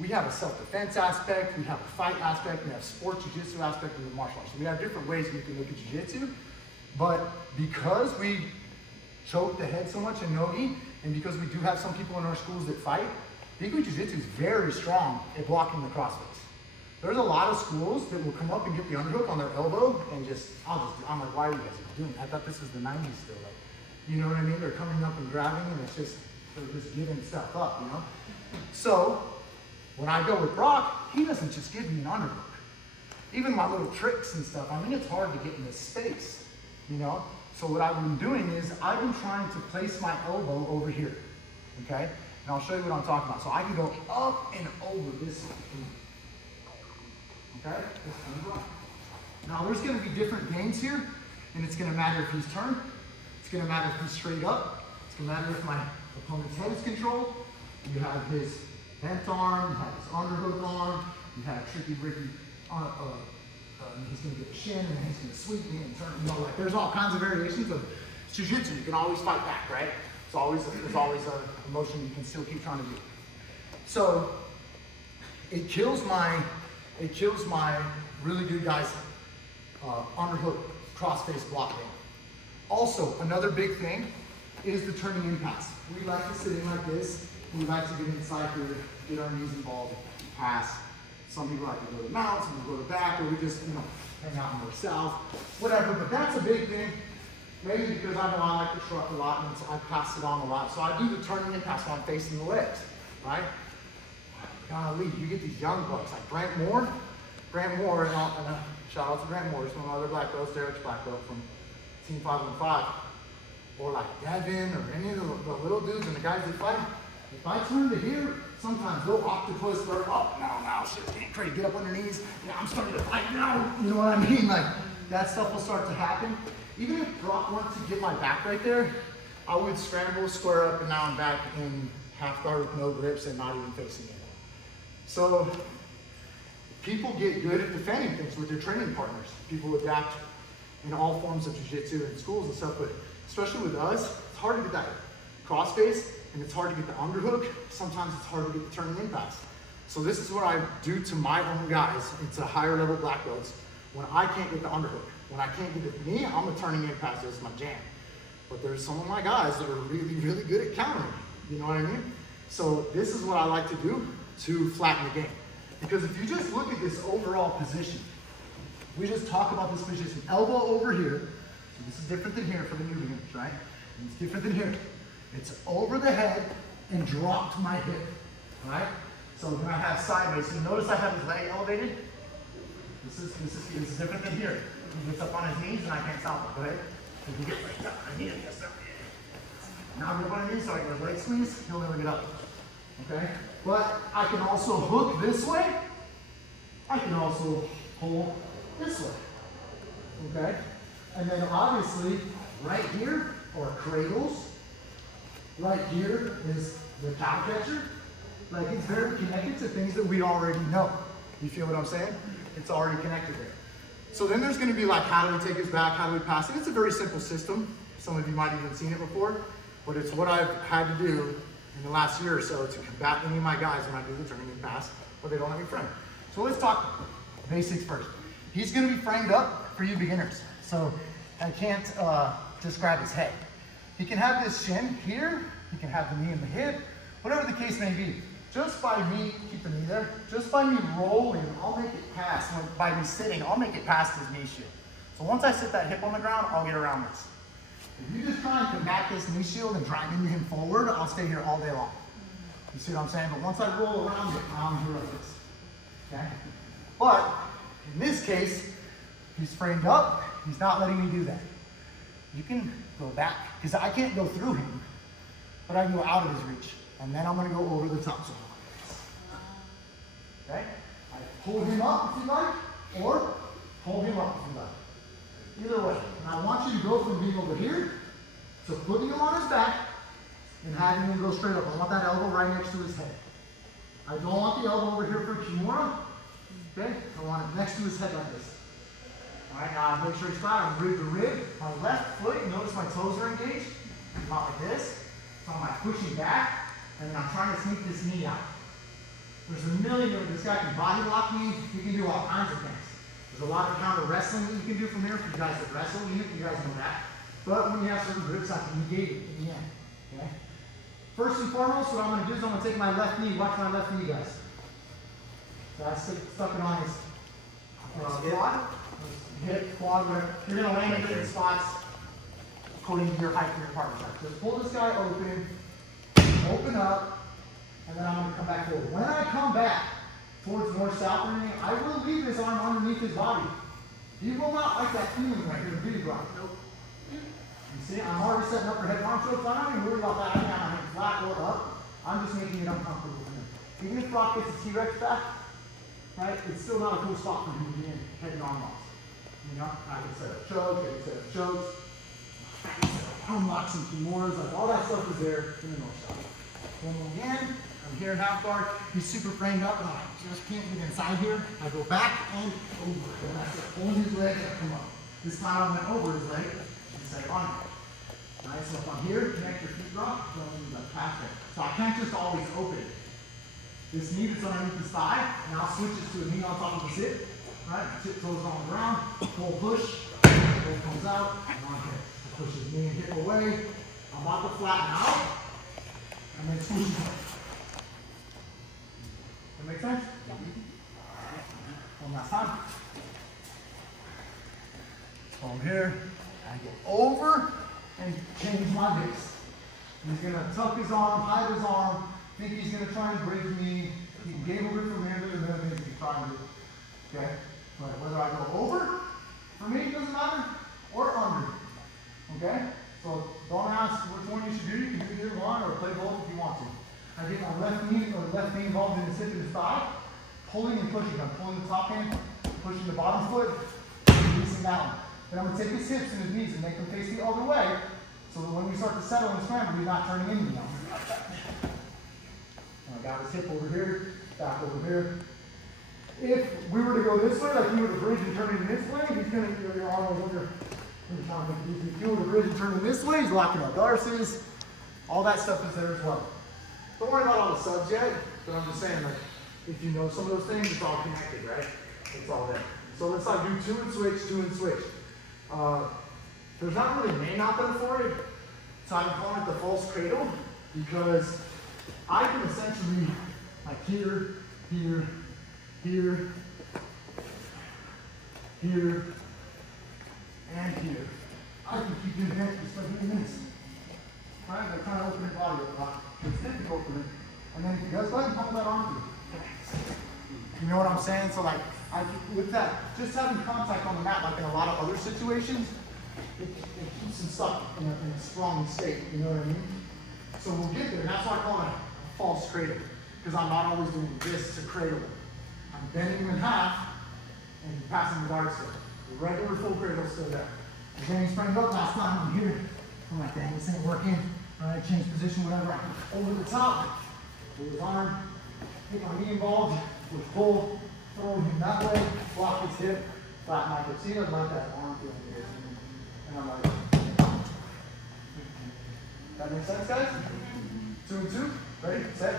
We have a self-defense aspect, we have a fight aspect, we have sport jiu-jitsu aspect, and the martial arts. So we have different ways you can look at jiu-jitsu, but because we choke the head so much in no-gi, and because we do have some people in our schools that fight, big-wheel jiu-jitsu is very strong at blocking the crossface. There's a lot of schools that will come up and get the underhook on their elbow and I'm like, why are you guys doing that? I thought this was the 90s still. Like, you know what I mean? They're coming up and grabbing and they're just giving stuff up, you know? So, when I go with Brock, he doesn't just give me an underhook. Even my little tricks and stuff, I mean, it's hard to get in this space, you know? So what I've been doing is I've been trying to place my elbow over here, okay? And I'll show you what I'm talking about. So I can go up and over this way, okay? Now there's gonna be different gains here, and it's gonna matter if he's turned, it's gonna matter if he's straight up, it's gonna matter if my opponent's head is controlled, you have his bent arm, you have his underhook arm, you have Tricky Ricky, he's gonna get a shin and then he's gonna sweep me and turn, you know, like there's all kinds of variations of jiu-jitsu. You can always fight back, right? There's always a motion you can still keep trying to do. So it kills my really good guys underhook crossface block game. Also, another big thing is the turning impasse. We like to sit in like this. We like to get inside here, get our knees involved, pass. Some people like to go to mount, some people go to back, or we just, you know, hang out more south, whatever. But that's a big thing. Maybe because I know I like to truck a lot and so I pass it on a lot. So I do the turning impasse while I'm facing the legs, right? Golly, you get these young bucks like Grant Moore, and shout out to Grant Moore, he's one of my other black belts, Derek's black belt from Team 515. Or like Devin or any of the little dudes and the guys that fight. If I turn to here, sometimes they'll octopus or no, shit, get crazy, get up on your knees. Yeah, I'm starting to fight now. You know what I mean? Like that stuff will start to happen. Even if Brock wanted to get my back right there, I would scramble, square up, and now I'm back in half guard with no grips and not even facing it. So people get good at defending things with their training partners. People adapt in all forms of jiu-jitsu and schools and stuff, but especially with us, it's hard to get that crossface and it's hard to get the underhook. Sometimes it's hard to get the turning impasse. So this is what I do to my own guys. It's a higher level black belts. When I can't get the underhook, when I can't get it to me, I'm a turning impasse. That's my jam. But there's some of my guys that are really, really good at countering. You know what I mean? So this is what I like to do to flatten the game. Because if you just look at this overall position, we just talk about this position. Elbow over here. So this is different than here for the new beginners, right? And it's different than here. It's over the head and dropped my hip, right? So then I have sideways. So you notice I have his leg elevated. This is different than here. He gets up on his knees and I can't stop him. Go ahead. So he gets right down. I need him. Yes, sir. Now I'm on his knees so I get a leg squeeze. He'll never get up. Okay? But I can also hook this way. I can also pull this way. Okay? And then obviously, right here are cradles. Right here is the cow catcher. Like it's very connected to things that we already know. You feel what I'm saying? It's already connected there. So then there's gonna be like, how do we take his back? How do we pass it? It's a very simple system. Some of you might have even seen it before, but it's what I've had to do in the last year or so to combat any of my guys when I do the turning and pass, but they don't let me frame. So let's talk basics first. He's gonna be framed up for you beginners. So I can't describe his head. He can have this shin here, he can have the knee in the hip, whatever the case may be. Just by me, keep the knee there, just by me rolling, I'll make it past, by me sitting, I'll make it past his knee shield. So once I sit that hip on the ground, I'll get around this. If you just try and combat this knee shield and drive into him forward, I'll stay here all day long. You see what I'm saying? But once I roll around it, I'm here like this, okay? But in this case, he's framed up, he's not letting me do that. You can go back, because I can't go through him, but I can go out of his reach. And then I'm gonna go over the top. So okay? I pull him up if you like, or pull him up if you like. Either way. And I want you to go from being over here to putting him on his back and having him go straight up. I want that elbow right next to his head. I don't want the elbow over here for Kimura. Okay? I want it next to his head like this. Alright, now make sure it's flat. I'm rib to rib. My left foot, you notice my toes are engaged. Not like this. So I'm like pushing back. And then I'm trying to sneak this knee out. There's a million of this guy can body block me. He can do all kinds of things. There's a lot of counter wrestling that you can do from here for you guys that wrestle. You guys know that. But when you have certain grips, I can negate it in the end. Okay? First and foremost, what I'm going to do is I'm going to take my left knee. Watch my left knee, guys. So I stuck it on his quad. Hip, quad, whatever. You're going to land in different spots according to your height and your partner's height. Just pull this guy open up, and then I'm going to come back forward. When I come back towards north-south running, I will leave his arm underneath his body. He will not like that feeling right here, do you, bro? Nope. You see, I'm already setting up for head and arm strokes. I'm not even worried about that. I got my hand flat or up. I'm just making it uncomfortable for him. Even if Brock gets a T-Rex back, right, it's still not a cool spot for him to be in head and arm locks. You know, I can set up chokes, I can set up chokes, I can set up arm locks and femours, like all that stuff is there in the north side. One more again. I'm here in half guard. He's super framed up, and I just can't get inside here. I go back and over. And I start pulling his leg and come up. This time I went over his leg instead of under. Alright, so if I'm here, connect your feet drop, don't leave that past it. So I can't just always open. This knee that's underneath his thigh, and I'll switch it to a knee on top of his hip. Right? Tiptoes on the ground, pull push, pull comes out, and on hip. I push his knee and hip away. I'm about to flatten out, and then switch it. That make sense? Yeah. One last time. So I'm here, I go over and change my base. He's gonna tuck his arm, hide his arm, think he's gonna try and break me. He can game over from there, there's other things he can try and do. Okay? But whether I go over, for me it doesn't matter, or under. Okay? So don't ask which one you should do. You can do either one or play both if you want to. I get my left knee involved in his hip and his thigh, pulling and pushing. I'm pulling the top hand, pushing the bottom foot, releasing that one. Then I'm going to take his hips and his knees and make them face the other way, so that when we start to settle and scramble, he's not turning into me. And I got his hip over here, back over here. If we were to go this way, like you were to bridge and turn it this way, he's going to, your arm over. If you were to bridge and turn it this way, he's locking our darces. All that stuff is there as well. Don't worry about all the subs yet, but I'm just saying, like, if you know some of those things, it's all connected, right? It's all there. So let's like do 2 and switch, 2 and switch. There's not really a name out there for it, so I'm calling it the false cradle, because I can essentially, like here, here, here, here, and here. I can keep doing that just like doing this. Right? Like trying to open your body up a lot. It's difficult for him. And then if he does, go ahead and pull that on through. You know what I'm saying? So like, with that, just having contact on the mat, like in a lot of other situations, it keeps him stuck in a strong state. You know what I mean? So we'll get there. And that's why I call it a false cradle, because I'm not always doing this to cradle him. I'm bending him in half and passing the guard still. The regular full cradle is still there. Again, he's framed up last time. I'm here. I'm like, dang, this ain't working. All right, change position, whatever. Over the top, pull his arm, get my knee involved, push, pull, throw him that way, block his hip, flatten my hips. He doesn't like that arm feeling here. And I'm like, that makes sense, guys? 2 and 2, ready, set.